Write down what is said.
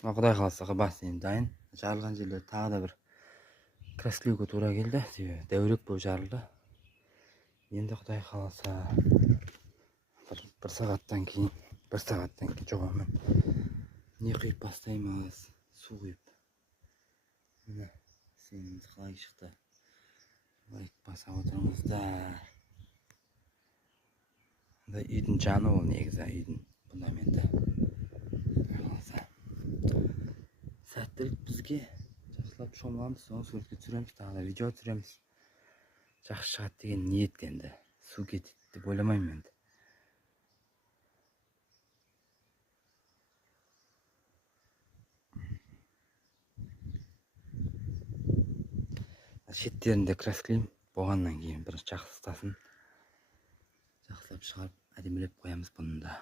Құдай қаласа бассейн дайын. Жарылған жерлер тағы да бір краскілеуге тура келді. Дәурек болып жарылды. Енді Құдай қаласа бір сағаттан кейін жоғымен не құйып бастаймыз? Су құйып. Міне сеніміз қалай шықты. Лайк баса отырыңыздар. Үйдің жаны ол негізі, үйдің фундаменті. Сәттілік бізге. Жақсылап шомыламыз, соны суретке түсіреміз, тағы да видео түсіреміз. Жақсы шығады деген ниет енді. Су кетеді деп ойламаймын енді. Шеттерінде краскілеймін. Болғаннан кейін бірінші жақсы ұстасын. Жақсылап шығарып, әдемілеп қоямыз бұны да.